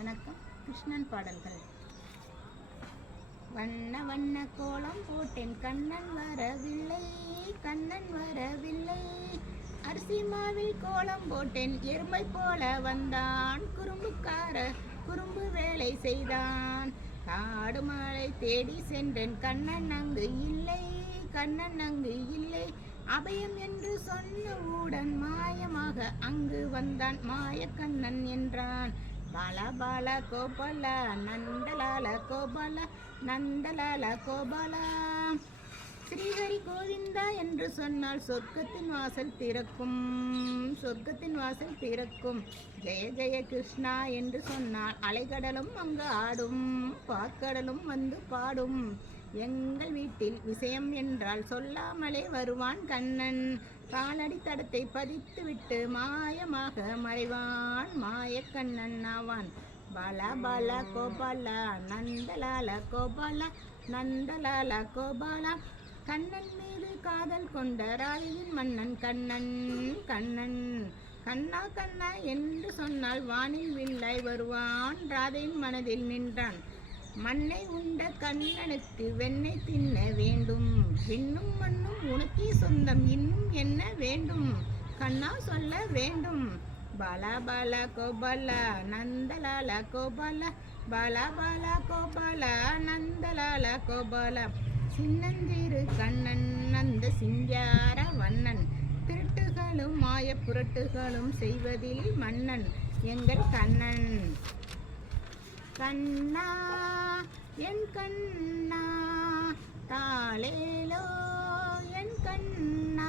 வணக்கம். கிருஷ்ணன் பாடல்கள். வண்ண வண்ண கோலம் போட்டேன். கண்ணன் வரவில்லை. கண்ணன் வரவில்லை. அரிசி மாவில் கோலம் போட்டேன். எருமை போல வந்தான். குறும்புக்கார குறும்பு வேலை செய்தான். காடு மாலை தேடி சென்றேன். கண்ணன் அங்கு இல்லை. கண்ணன் அங்கு இல்லை. அபயம் என்று சொன்ன உடன் மாயமாக அங்கு வந்தான். மாயக்கண்ணன் என்றான். பால பால கோபால நந்தலால கோபால நந்தலால கோபாலா. ஸ்ரீஹரி கோவிந்தா என்று சொன்னால் சொர்க்கத்தின் வாசல் திறக்கும் சொர்க்கத்தின் வாசல் திறக்கும். ஜெய ஜெய கிருஷ்ணா என்று சொன்னால் அலைகடலும் அங்கு ஆடும் பாக்கடலும் வந்து பாடும். எங்கள் வீட்டில் விஷயம் என்றால் சொல்லாமலே வருவான் கண்ணன். காலடி தடத்தை பதித்துவிட்டு மாயமாக மறைவான் மாயக்கண்ணன் ஆவான். பாலா பாலா கோபாலா நந்தலால கோபாலா நந்தலால கோபாலா. கண்ணன் மீது காதல் கொண்ட ராயின் மன்னன் கண்ணன் கண்ணன். கண்ணா கண்ணா என்று சொன்னால் வானில் வில்லை வருவான். ராதையின் மனதில் நின்றான். மண்ணை உண்ட கண்ணனுக்கு வெண்ணெய் தின்ன வேண்டும். விண்ணும் மண்ணும் உனக்கே சொந்தம் இன்னும் என்ன வேண்டும்? கண்ணா சொல்ல வேண்டும். பாலா பாலா கோபாலா நந்தலாலா கோபாலா பாலா பாலா கோபாலா நந்தலால கோபாலா. சின்னஞ்சிறு கண்ணன் அந்த சிங்கார வண்ணன் திருட்டுகளும் மாய புரட்டுகளும் செய்வதில் மன்னன் எங்கள் கண்ணன். கண்ணா என் கண்ணா தாளேலோ என் கண்ணா.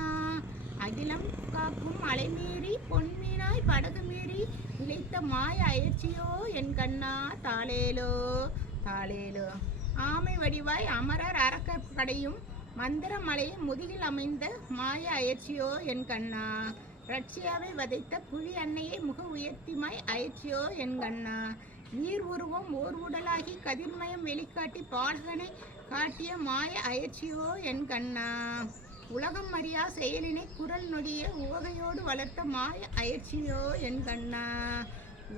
அகிலம் காக்கும் அலைமீறி பொன்மீனாய் படகு மீறி இழைத்த மாய அயற்சியோ என் கண்ணா தாளேலோ தாளேலோ. ஆமை வடிவாய் அமரர் அறக்கப்படையும் மந்திர மலையும் முதுகில் அமைந்த மாய அயற்சியோ என் கண்ணா. ரட்சியாவை வதைத்த புலி அன்னையை முக உயர்த்திமாய் அயற்சியோ என் கண்ணா. நீர் உருவம் ஓர் உடலாகி கதிர்மயம் வெளிக்காட்டி பாடகனை காட்டிய மாய அயற்சியோ என் கண்ணா. உலகம் அறியா செயலினை குரல் நொடிய உவகையோடு வளர்த்த மாய அயற்சியோ என் கண்ணா.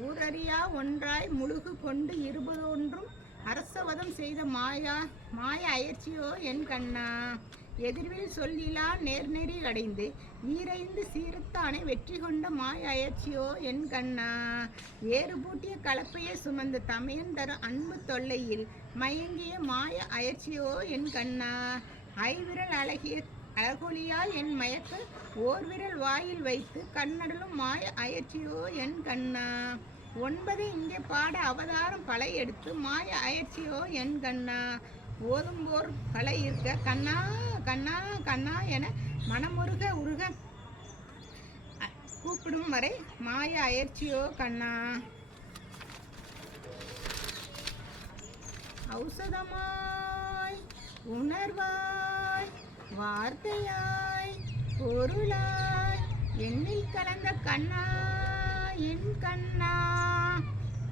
ஊரறியா ஒன்றாய் முழுகு கொண்டு இருபதொன்றும் அரசவதம் செய்த மாயா மாய அயற்சியோ என் கண்ணா. எதிர்வில் சொல்லிலா நேர்நெறி அடைந்து ஈரைந்து சீர்த்தானை வெற்றி கொண்ட மாய அயற்சியோ என் கண்ணா. ஏறு பூட்டிய கலப்பையை சுமந்த தமையன் தரும் அன்பு தொல்லையில் மயங்கிய மாய அயற்சியோ என் கண்ணா. ஐவிரல் அழகிய அழகொலியால் என் மயக்க ஓர் விரல் வாயில் வைத்து கண்ணடலும் மாய அயற்சியோ என் கண்ணா. ஒன்பது இங்கே பாட அவதாரம் பல எடுத்து மாய அயற்சியோ என் கண்ணா. ஓதும்போர் கலை இருக்க கண்ணா கண்ணா கண்ணா என மனமுருக உருக. கூப்பிடும் வரை மாய அயற்சியோ கண்ணா. ஔஷதமாய் உணர்வாய் வார்த்தையாய் பொருளாய் எண்ணில் கலந்த கண்ணா என் கண்ணா.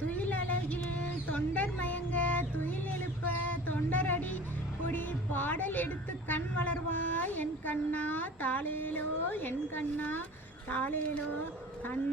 துயில் துயிலழகில் தொண்டர் மயங்க துயில் எழுப்ப தொண்டரடி கொடி பாடல் எடுத்து கண் வளர்வா என் கண்ணா தாளேலோ என் கண்ணா தாளேலோ கண்